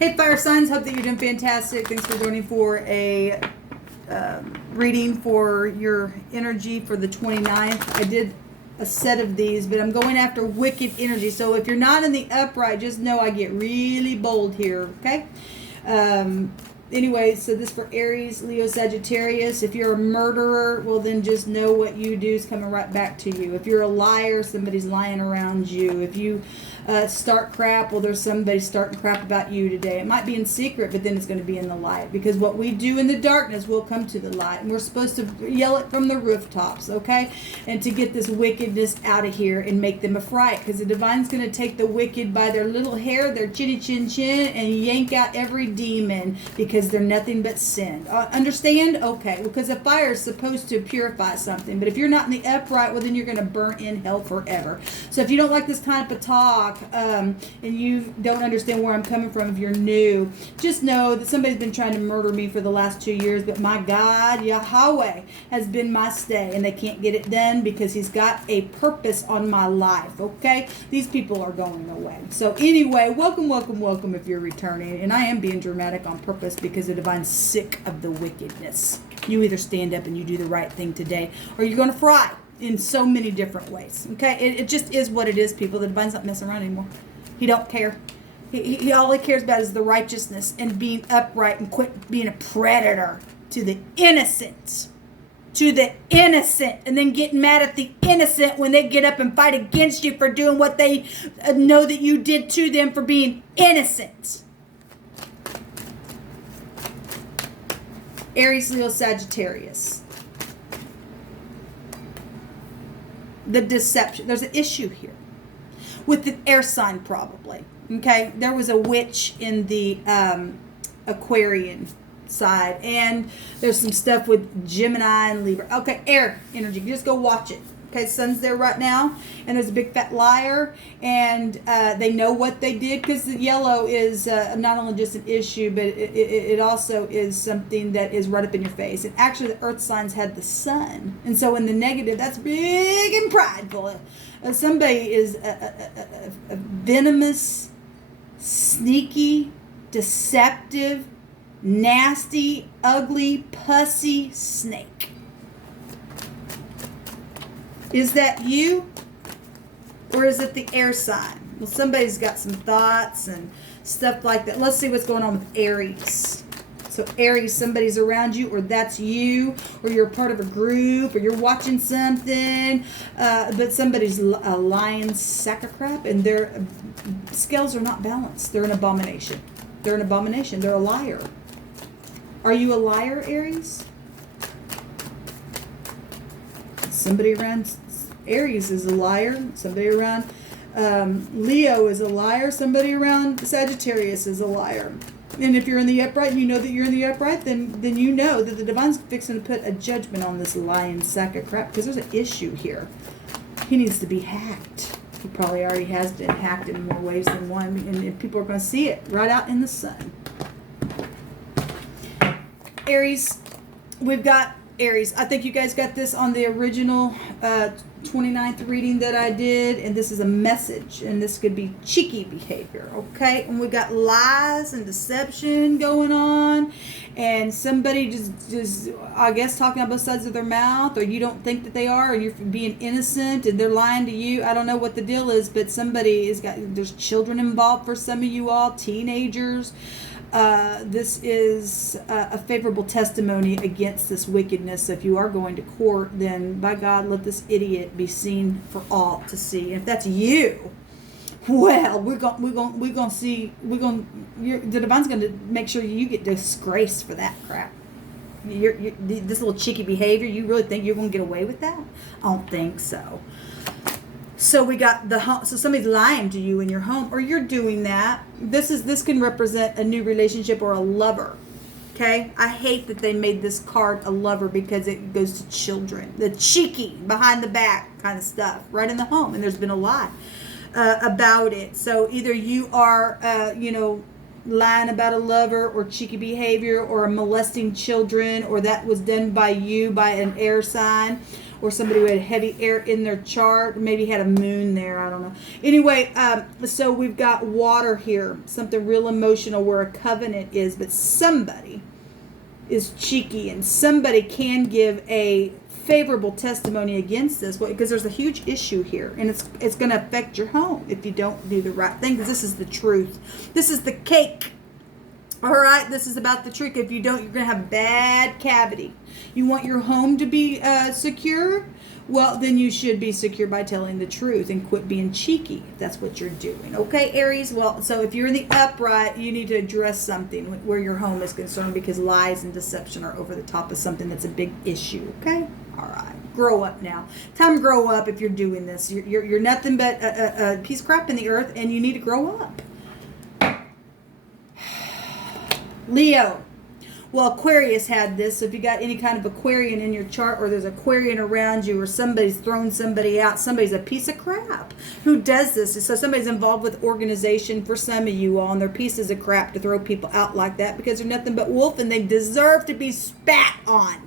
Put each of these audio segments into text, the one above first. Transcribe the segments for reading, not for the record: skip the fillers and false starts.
Hey, fire signs. Hope that you're doing fantastic. Thanks for joining for a reading for your energy for the 29th. I did a set of these, but I'm going after wicked energy. So if you're not in the upright, just know I get really bold here, okay? Anyway, so this for Aries, Leo, Sagittarius. If you're a murderer, well, then just know what you do is coming right back to you. If you're a liar, somebody's lying around you. If you start crap, well, there's somebody starting crap about you today. It might be in secret, but then it's going to be in the light. Because what we do in the darkness will come to the light. And we're supposed to yell it from the rooftops, okay? And to get this wickedness out of here and make them a fright. Because the divine's going to take the wicked by their little hair, their chinny chin chin, and yank out every demon because they're nothing but sin. Understand? Okay. Because the fire is supposed to purify something. But if you're not in the upright, well, then you're going to burn in hell forever. So if you don't like this kind of talk, and you don't understand where I'm coming from, if you're new, just know that somebody's been trying to murder me for the last 2 years, but my God, Yahweh, has been my stay, and they can't get it done because he's got a purpose on my life, okay? These people are going away. So anyway, welcome if you're returning, and I am being dramatic on purpose because the divine's sick of the wickedness. You either stand up and you do the right thing today, or you're going to fry in so many different ways. Okay, it just is what it is, people. The divine's not messing around anymore. He don't care. He all he cares about is the righteousness and being upright and quit being a predator to the innocent. To the innocent, and then getting mad at the innocent when they get up and fight against you for doing what they know that you did to them for being innocent. Aries, Leo, Sagittarius. The deception. There's an issue here with the air sign, probably. Okay, there was a witch in the Aquarian side, and there's some stuff with Gemini and Libra. Okay, air energy. Just go watch it. Okay, sun's there right now, and there's a big fat liar, and they know what they did, because the yellow is not only just an issue, but it also is something that is right up in your face. And actually, the earth signs had the sun, and so in the negative, that's big and prideful. Somebody is a venomous, sneaky, deceptive, nasty, ugly, pussy snake. Is that you? Or is it the air sign? Well, somebody's got some thoughts and stuff like that. Let's see what's going on with Aries. So Aries, somebody's around you, or that's you, or you're a part of a group, or you're watching something, but somebody's a lying sack of crap, and their scales are not balanced. They're an abomination. They're an abomination. They're a liar. Are you a liar, Aries? Somebody around Aries is a liar. Somebody around Leo is a liar. Somebody around Sagittarius is a liar. And if you're in the upright and you know that you're in the upright, then you know that the divine's fixing to put a judgment on this lying sack of crap, because there's an issue here. He needs to be hacked. He probably already has been hacked in more ways than one, and people are going to see it right out in the sun. Aries, we've got Aries. I think you guys got this on the original 29th reading that I did, and this is a message, and this could be cheeky behavior, okay? And we got lies and deception going on, and somebody just I guess talking on both sides of their mouth, or you don't think that they are, or you're being innocent and they're lying to you. I don't know what the deal is, but somebody is there's children involved for some of you all, teenagers. This is a favorable testimony against this wickedness. So if you are going to court, then by God, let this idiot be seen for all to see. And if that's you, well, we're gonna see. The divine's going to make sure you get disgraced for that crap. This little cheeky behavior. You really think you're going to get away with that? I don't think so. So we got the home. So somebody's lying to you in your home, or you're doing that. This can represent a new relationship or a lover. Okay, I hate that they made this card a lover, because it goes to children, the cheeky, behind the back kind of stuff, right in the home, and there's been a lot about it. So either you are, lying about a lover, or cheeky behavior, or molesting children, or that was done by you, by an air sign. or somebody who had heavy air in their chart, maybe had a moon there, I don't know. Anyway, so we've got water here, something real emotional where a covenant is, but somebody is cheeky and somebody can give a favorable testimony against this because there's a huge issue here, and it's going to affect your home if you don't do the right thing, because this is the truth. This is the cake. All right, this is about the truth. If you don't, you're going to have bad cavity. You want your home to be secure? Well, then you should be secure by telling the truth and quit being cheeky if that's what you're doing. Okay, Aries? Well, so if you're in the upright, you need to address something where your home is concerned, because lies and deception are over the top of something that's a big issue. Okay? All right. Grow up now. Time to grow up if you're doing this. You're nothing but a piece of crap in the earth, and you need to grow up. Leo. Well, Aquarius had this. So if you got any kind of Aquarian in your chart, or there's Aquarian around you, or somebody's thrown somebody out, somebody's a piece of crap. Who does this? So somebody's involved with organization for some of you all, and they're pieces of crap to throw people out like that because they're nothing but wolf and they deserve to be spat on.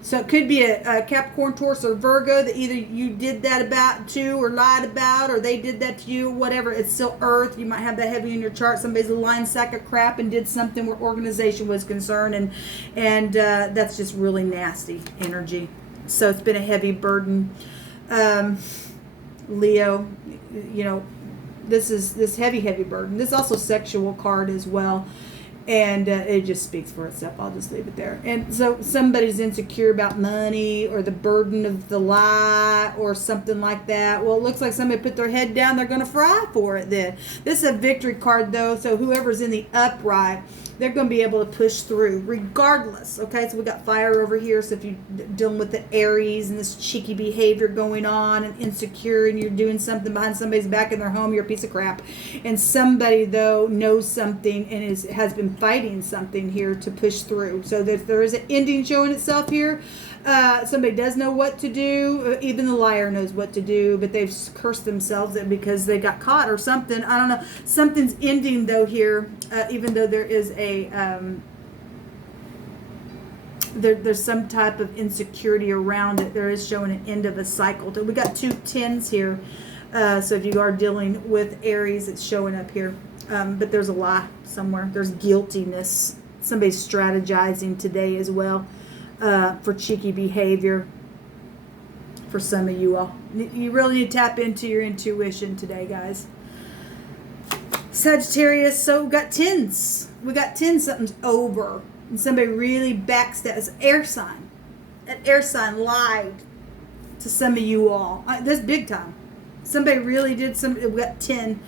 So it could be a Capricorn, Taurus, or Virgo that either you did that about to, or lied about, or they did that to you, whatever. It's still Earth. You might have that heavy in your chart. Somebody's a lying sack of crap and did something where organization was concerned, and that's just really nasty energy. So it's been a heavy burden. Leo, you know, this is this heavy burden. This is also sexual card as well. And it just speaks for itself. I'll just leave it there. And so somebody's insecure about money or the burden of the lie or something like that. Well, it looks like somebody put their head down. They're going to fry for it then. This is a victory card, though. So whoever's in the upright, they're going to be able to push through regardless. Okay, so we got fire over here. So if you're dealing with the Aries and this cheeky behavior going on and insecure, and you're doing something behind somebody's back in their home, you're a piece of crap. And somebody, though, knows something and has been fighting something here to push through. So that there is an ending showing itself here. Somebody does know what to do. Even the liar knows what to do, but they've cursed themselves because they got caught or something. I don't know. Something's ending, though, here, even though there is a there's some type of insecurity around it. There is showing an end of a cycle. We got 2 10s here. So if you are dealing with Aries, it's showing up here. But there's a lie somewhere. There's guiltiness. Somebody's strategizing today as well for cheeky behavior for some of you all. You really need to tap into your intuition today, guys. Sagittarius, so we got 10s. We got 10, something's over. And somebody really backstabs. Air sign. An air sign lied to some of you all. That's big time. Somebody really did something. We got 10.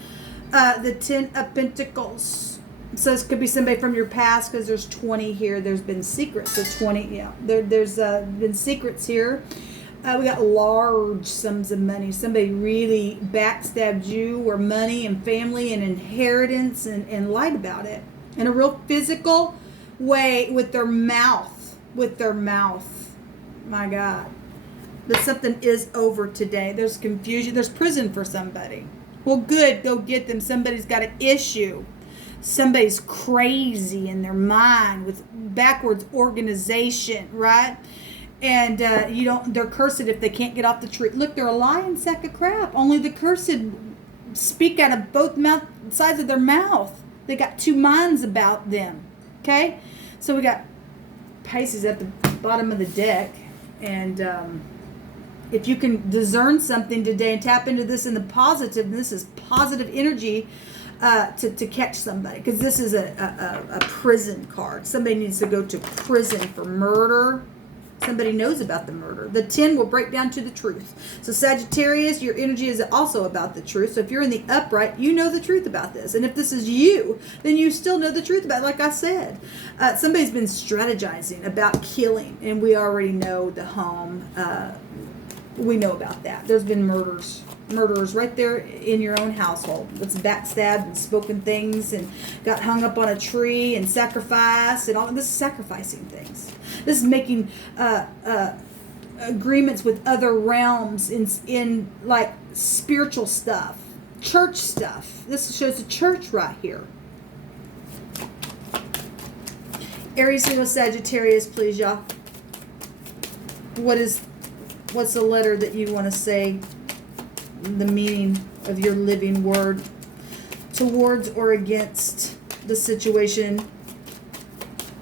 The 10 of Pentacles. So this could be somebody from your past, because there's 20 here. There's been secrets. So 20, yeah. There's been secrets here. We got large sums of money. Somebody really backstabbed you, or money and family and inheritance, and lied about it in a real physical way with their mouth. With their mouth. My God. But something is over today. There's confusion. There's prison for somebody. Well, good. Go get them. Somebody's got an issue. Somebody's crazy in their mind with backwards organization, right? And they're cursed if they can't get off the tree. Look, they're a lying sack of crap. Only the cursed speak out of both sides of their mouth. They got 2 minds about them. Okay? So we got Pisces at the bottom of the deck. And if you can discern something today and tap into this in the positive, this is positive energy to catch somebody. Because this is a prison card. Somebody needs to go to prison for murder. Somebody knows about the murder. The 10 will break down to the truth. So Sagittarius, your energy is also about the truth. So if you're in the upright, you know the truth about this. And if this is you, then you still know the truth about it, like I said. Somebody's been strategizing about killing. And we already know the home. We know about that. There's been murderers right there in your own household. That's backstabbed and spoken things and got hung up on a tree and sacrificed and all. This is sacrificing things. This is making agreements with other realms in like spiritual stuff, church stuff. This shows the church right here. Aries, Leo, Sagittarius, please, y'all. what's the letter that you want to say, the meaning of your living word towards or against the situation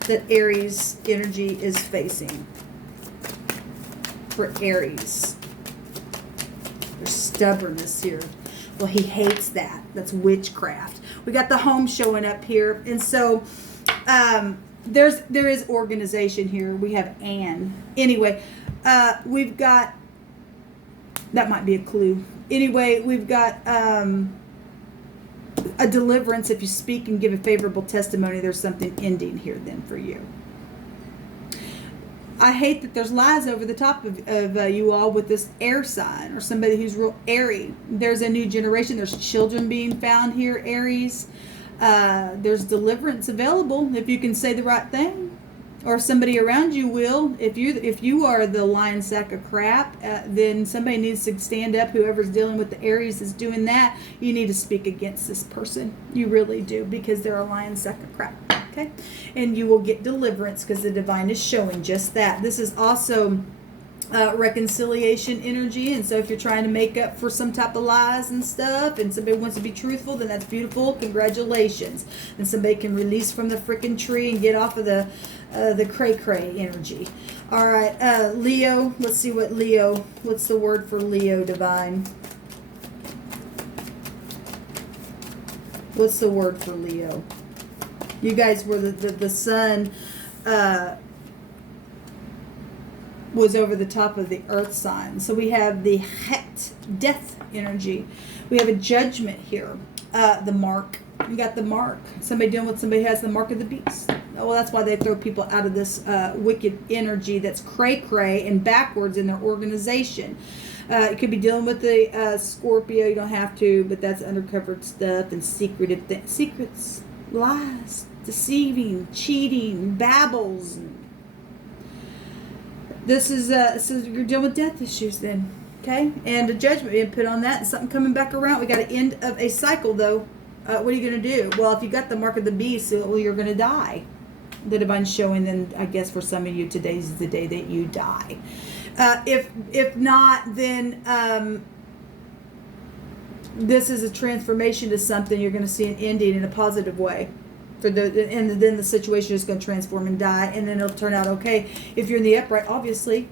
that Aries energy is facing? For Aries, there's stubbornness here. Well, he hates that. That's witchcraft. We got the home showing up here, and so there is organization here. We have Anne. Anyway, we've got, that might be a clue. Anyway, we've got a deliverance. If you speak and give a favorable testimony, there's something ending here then for you. I hate that there's lies over the top of you all with this air sign or somebody who's real airy. There's a new generation. There's children being found here, Aries. There's deliverance available if you can say the right thing, or somebody around you will. If you are the lion sack of crap, then somebody needs to stand up. Whoever's dealing with the Aries is doing that. You need to speak against this person. You really do, because they're a lion sack of crap. Okay, and you will get deliverance because the divine is showing just that. This is also reconciliation energy, and so if you're trying to make up for some type of lies and stuff, and somebody wants to be truthful, then that's beautiful. Congratulations. And somebody can release from the freaking tree and get off of the cray energy. All right, Leo. Let's see what Leo. What's the word for Leo, divine? What's the word for Leo? You guys were the sun was over the top of the earth sign. So we have the het, death energy. We have a judgment here. The mark. You got the mark. Somebody dealing with somebody who has the mark of the beast. Well, that's why they throw people out of this wicked energy that's cray-cray and backwards in their organization. You could be dealing with the Scorpio. You don't have to, but that's undercovered stuff and secretive things. Secrets, lies, deceiving, cheating, babbles. This is so you're dealing with death issues then, okay? And a judgment being put on that, and something coming back around. We got an end of a cycle though. What are you going to do? Well, if you got the mark of the beast, well, you're going to die. The divine's showing, then I guess for some of you, today's the day that you die. If not, then this is a transformation to something. You're going to see an ending in a positive way. And then the situation is going to transform and die, and then it'll turn out okay. If you're in the upright, obviously,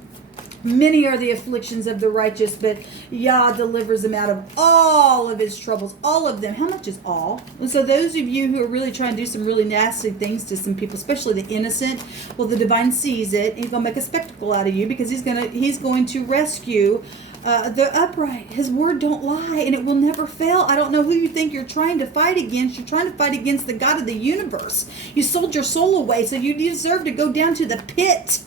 many are the afflictions of the righteous, but Yah delivers them out of all of his troubles, all of them. How much is all? And so those of you who are really trying to do some really nasty things to some people, especially the innocent, well, the divine sees it, and he's going to make a spectacle out of you, because he's going to rescue the upright. His word don't lie, and it will never fail. I don't know who you think you're trying to fight against. You're trying to fight against the God of the universe. You sold your soul away, so you deserve to go down to the pit.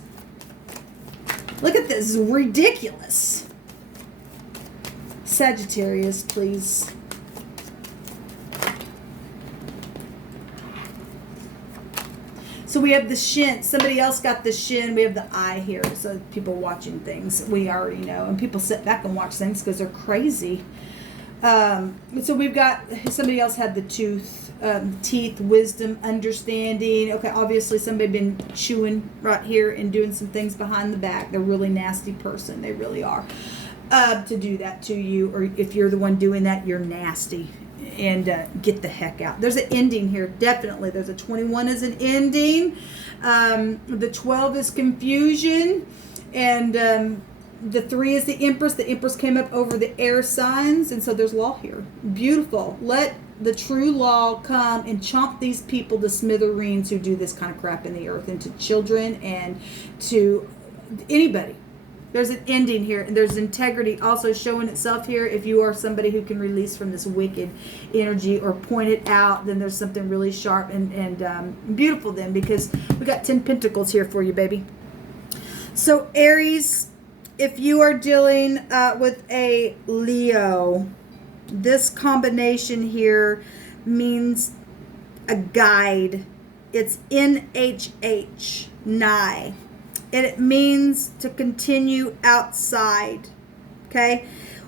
Look at this. Ridiculous. Sagittarius, please. So we have the shin. Somebody else got the shin. We have the eye here. So people watching things, we already know. And people sit back and watch things because they're crazy. So we've got, somebody else had the tooth, teeth, wisdom, understanding. Okay, obviously somebody been chewing right here and doing some things behind the back. They're a really nasty person. They really are. To do that to you, or if you're the one doing that, you're nasty. And get the heck out. There's an ending here, definitely. There's a 21 as an ending. The 12 is confusion. And the 3 is the Empress. The Empress came up over the air signs. And so there's law here. Beautiful. Let the true law come and chomp these people to smithereens who do this kind of crap in the earth, and to children and to anybody. There's an ending here, and there's integrity also showing itself here. If you are somebody who can release from this wicked energy or point it out, then there's something really sharp and beautiful then, because we got 10 Pentacles here for you, baby. So Aries, if you are dealing with a Leo, this combination here means a guide. It's NHH, nigh. And it means to continue outside. Okay?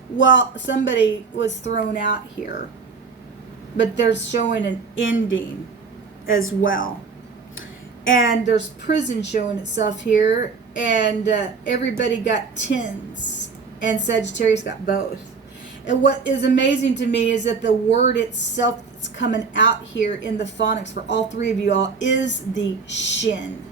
Well, somebody was thrown out here. But they're showing an ending as well. And there's prison showing itself here. and everybody got 10s, and Sagittarius got both. And what is amazing to me is that the word itself that's coming out here in the phonics for all three of you all is the shin,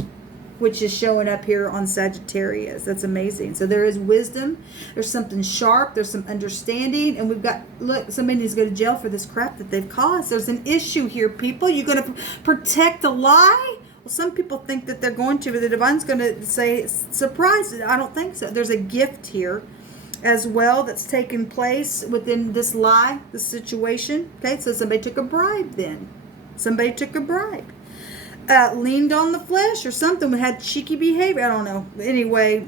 which is showing up here on Sagittarius. That's amazing. So there is wisdom. There's something sharp. There's some understanding. And we've got, look, somebody needs to go to jail for this crap that they've caused. There's an issue here, people. You're going to protect a lie? Well, some people think that they're going to, but the divine's going to say, surprise. I don't think so. There's a gift here as well that's taken place within this lie, this situation. Okay, so somebody took a bribe then. Somebody took a bribe. Leaned on the flesh or something, had cheeky behavior. I don't know. Anyway,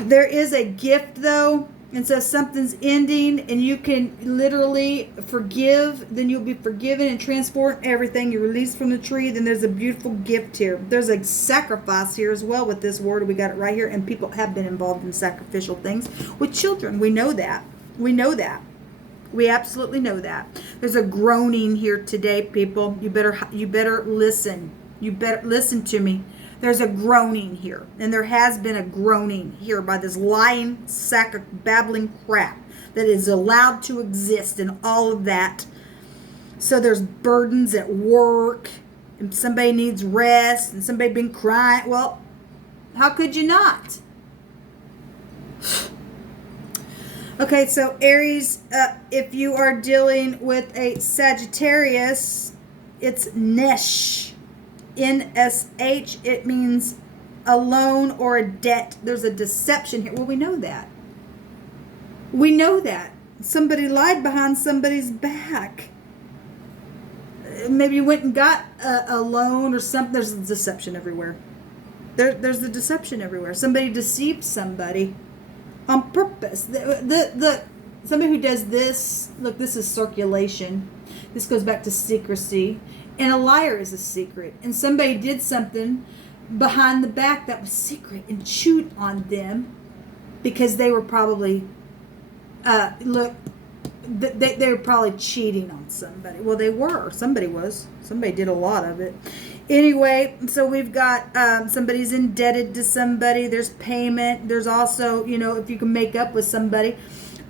there is a gift though, and so something's ending, and you can literally forgive. Then you'll be forgiven and transport everything. You're released from the tree. Then there's a beautiful gift here. There's a sacrifice here as well with this word. We got it right here, and people have been involved in sacrificial things with children. We know that. We know that. We absolutely know that. There's a groaning here today, people. You better listen. You better listen to me. There's a groaning here. And there has been a groaning here by this lying sack of babbling crap that is allowed to exist and all of that. So there's burdens at work, and somebody needs rest, and somebody been crying. Well, how could you not? Okay, so Aries, if you are dealing with a Sagittarius, it's Nesh. N-S-H. It means a loan or a debt. There's a deception here. Well, we know that. We know that. Somebody lied behind somebody's back. Maybe you went and got a loan or something. There's a deception everywhere. There's the deception everywhere. Somebody deceived somebody on purpose. Somebody who does this, look, this is circulation. This goes back to secrecy. And a liar is a secret. And somebody did something behind the back that was secret and chewed on them because they were probably, they were probably cheating on somebody. Well, they were. Somebody was. Somebody did a lot of it. Anyway, so we've got somebody's indebted to somebody. There's payment. There's also, if you can make up with somebody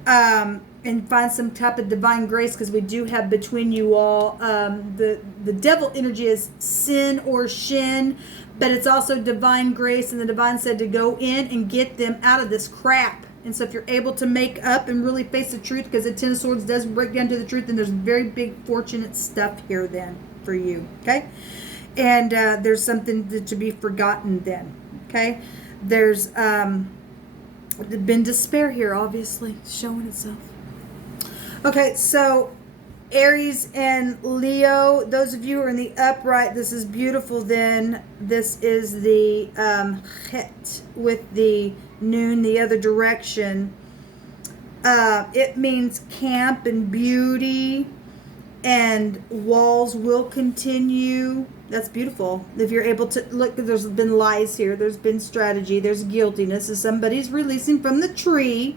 and find some type of divine grace, because we do have between you all, the devil energy is sin or shin, but it's also divine grace, and the divine said to go in and get them out of this crap. And so if you're able to make up and really face the truth, because the Ten of Swords does break down to the truth, then there's very big fortunate stuff here then for you, okay? And there's something to be forgotten then, okay? There's been despair here, obviously, showing itself. Okay, so Aries and Leo, those of you who are in the upright, this is beautiful then. This is the het with the noon the other direction. It means camp and beauty, and walls will continue. That's beautiful. If you're able to look, there's been lies here. There's been strategy. There's guiltiness. If somebody's releasing from the tree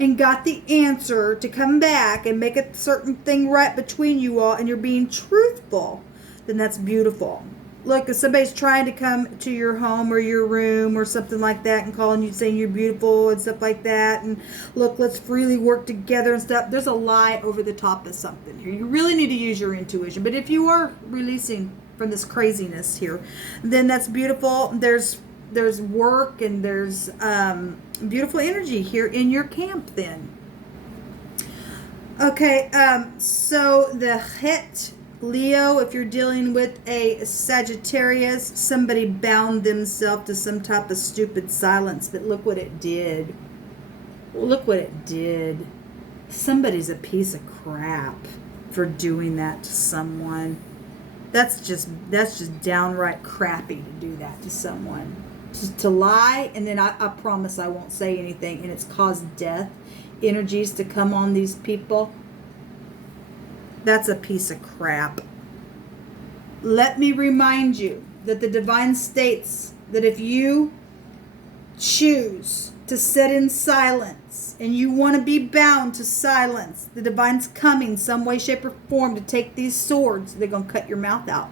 and got the answer to come back and make a certain thing right between you all, and you're being truthful, then that's beautiful. Look, if somebody's trying to come to your home or your room or something like that and calling you, saying you're beautiful and stuff like that, and look, let's freely work together and stuff, there's a lie over the top of something here. You really need to use your intuition. But if you are releasing from this craziness here, then that's beautiful. There's work, and there's beautiful energy here in your camp then. Okay, so the het, Leo, if you're dealing with a Sagittarius, somebody bound themselves to some type of stupid silence, but look what it did. Look what it did. Somebody's a piece of crap for doing that to someone. That's just downright crappy to do that to someone. Just to lie, and then I promise I won't say anything, and it's caused death energies to come on these people. That's a piece of crap. Let me remind you that the divine states that if you choose to sit in silence and you want to be bound to silence, the divine's coming some way, shape, or form to take these swords. They're going to cut your mouth out.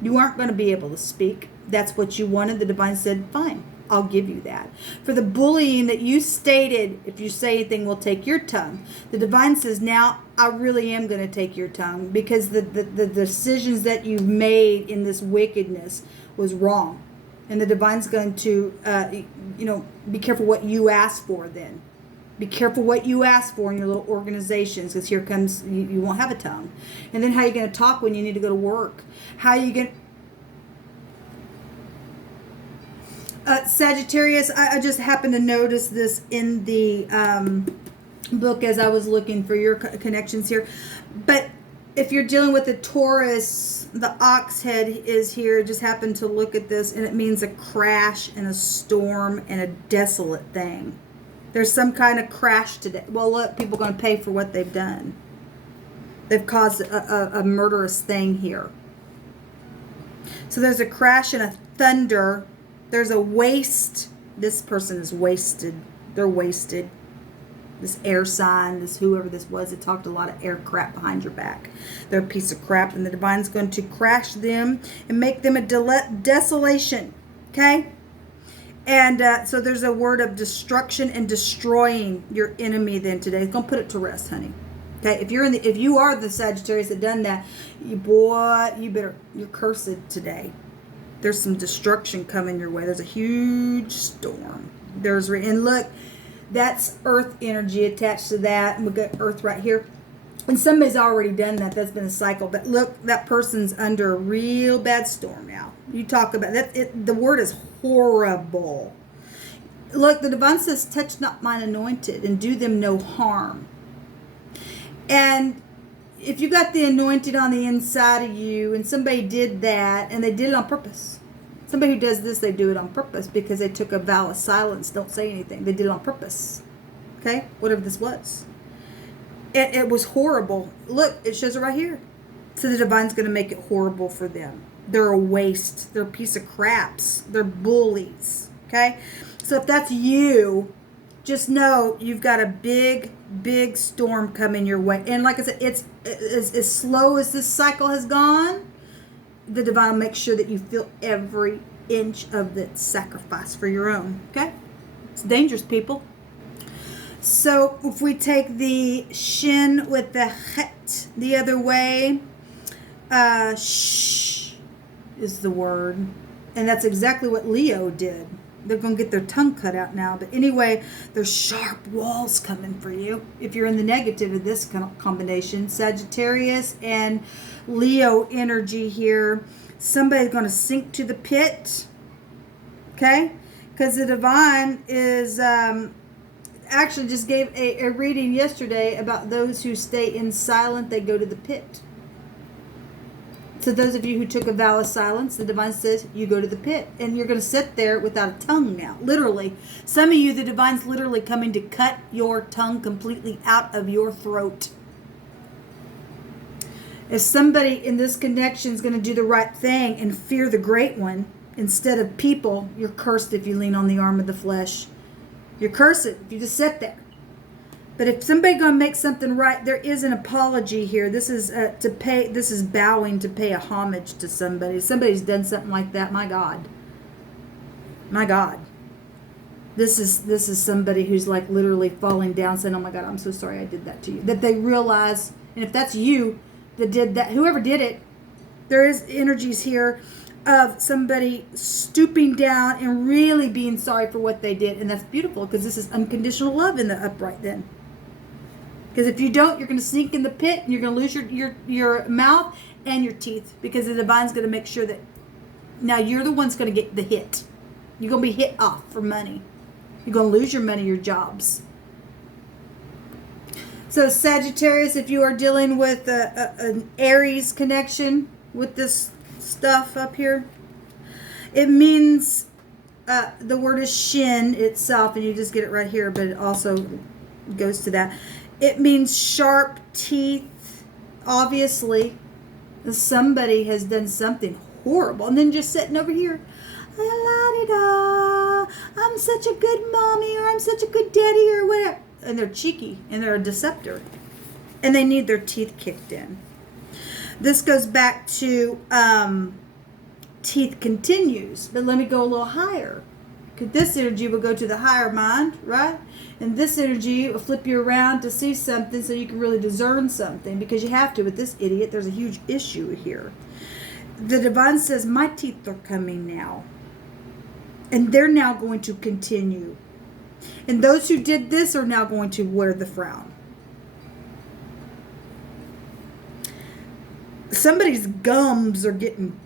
You aren't going to be able to speak. That's what you wanted. The divine said, fine, I'll give you that. For the bullying that you stated, if you say anything, we'll take your tongue. The divine says, now I really am going to take your tongue, because the decisions that you've made in this wickedness was wrong. And the divine's going to, be careful what you ask for then. Be careful what you ask for in your little organizations, because here comes, you won't have a tongue. And then how are you going to talk when you need to go to work? How are you going to... Sagittarius, I just happened to notice this in the book as I was looking for your connections here. But if you're dealing with a Taurus, the ox head is here. Just happened to look at this, and it means a crash and a storm and a desolate thing. There's some kind of crash today. Well, look, people are going to pay for what they've done. They've caused a murderous thing here. So there's a crash and a thunder. There's a waste. This person is wasted. They're wasted. This air sign, this whoever this was, it talked a lot of air crap behind your back. They're a piece of crap, and the divine's going to crash them and make them a desolation. Okay? And so there's a word of destruction and destroying your enemy then today. It's going to put it to rest, honey. Okay? If you are the Sagittarius that done that, you're cursed today. There's some destruction coming your way. There's a huge storm. And look, that's earth energy attached to that. And we've got earth right here. And somebody's already done that. That's been a cycle. But look, that person's under a real bad storm now. You talk about that. The word is horrible. Look, the divine says, touch not mine anointed and do them no harm. And if you got the anointed on the inside of you and somebody did that, and they did it on purpose. Somebody who does this, they do it on purpose because they took a vow of silence. Don't say anything. They did it on purpose. Okay? Whatever this was. It was horrible. Look, it shows it right here. So the divine's going to make it horrible for them. They're a waste. They're a piece of craps. They're bullies. Okay? So if that's you, just know you've got a big, big storm coming your way. And like I said, it's as slow as this cycle has gone. The divine will make sure that you feel every inch of that sacrifice for your own. Okay? It's dangerous, people. So if we take the shin with the het the other way, shh is the word. And that's exactly what Leo did. They're going to get their tongue cut out now. But anyway, there's sharp walls coming for you. If you're in the negative of this combination, Sagittarius and Leo energy here, somebody's going to sink to the pit. Okay? Because the divine is... actually just gave a reading yesterday about those who stay in silent, they go to the pit. So those of you who took a vow of silence, the divine says you go to the pit, and you're going to sit there without a tongue now, literally. Some of you, the divine's literally coming to cut your tongue completely out of your throat. If somebody in this connection is going to do the right thing and fear the great one instead of people, you're cursed if you lean on the arm of the flesh. You're cursed if you just sit there. But if somebody's going to make something right, there is an apology here. This is to pay. This is bowing to pay a homage to somebody. Somebody's done something like that. My God. My God. This is somebody who's like literally falling down, saying, "Oh my God, I'm so sorry I did that to you." That they realize, and if that's you that did that, whoever did it, there is energies here of somebody stooping down and really being sorry for what they did. And that's beautiful, because this is unconditional love in the upright then. Because if you don't, you're going to sink in the pit, and you're going to lose your mouth and your teeth, because the divine's going to make sure that now you're the one's going to get the hit. You're going to be hit off for money. You're going to lose your money, your jobs. So Sagittarius, if you are dealing with an Aries connection with this stuff up here, it means the word is shin itself, and you just get it right here, but it also goes to that. It means sharp teeth. Obviously somebody has done something horrible, and then just sitting over here, la-di-da, I'm such a good mommy, or I'm such a good daddy, or whatever, and they're cheeky and they're a deceptor, and they need their teeth kicked in. This goes back to teeth continues. But let me go a little higher. This energy will go to the higher mind, right? And this energy will flip you around to see something so you can really discern something, because you have to. With this idiot, there's a huge issue here. The divine says, my teeth are coming now. And they're now going to continue. And those who did this are now going to wear the frown. Somebody's gums are getting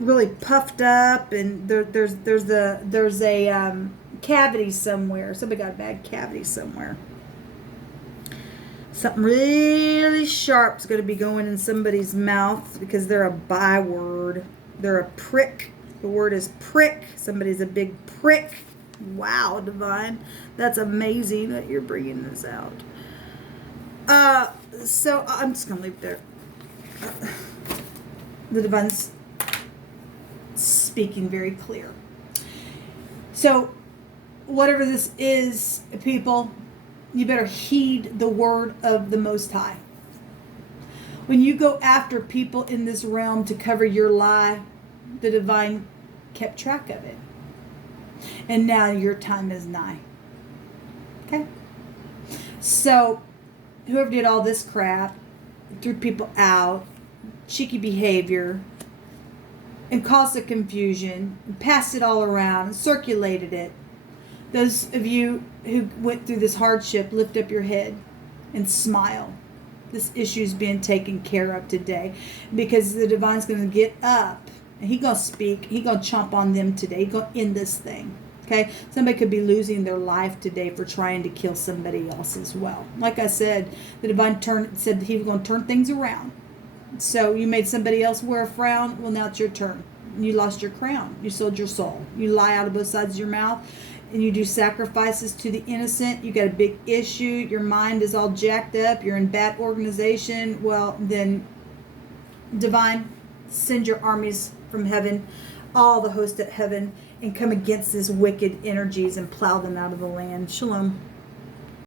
really puffed up, and there's a cavity somewhere. Somebody got a bad cavity somewhere. Something really sharp is going to be going in somebody's mouth because they're a byword. They're a prick. The word is prick. Somebody's a big prick. Wow, divine. That's amazing that you're bringing this out. So I'm just going to leave it there. The divine's speaking very clear. So whatever this is, people, you better heed the word of the Most High. When you go after people in this realm to cover your lie, the divine kept track of it. And now your time is nigh. Okay? So whoever did all this crap, threw people out, cheeky behavior, and caused the confusion, and passed it all around, and circulated it. Those of you who went through this hardship, lift up your head and smile. This issue is being taken care of today, because the divine's going to get up and he's going to speak. He's going to chomp on them today. He's going to end this thing. Okay? Somebody could be losing their life today for trying to kill somebody else as well. Like I said, the divine said that he was going to turn things around. So you made somebody else wear a frown. Well, now it's your turn. You lost your crown. You sold your soul. You lie out of both sides of your mouth, and you do sacrifices to the innocent. You got a big issue. Your mind is all jacked up. You're in bad organization. Well, then, divine, send your armies from heaven, all the hosts at heaven, and come against these wicked energies and plow them out of the land. Shalom.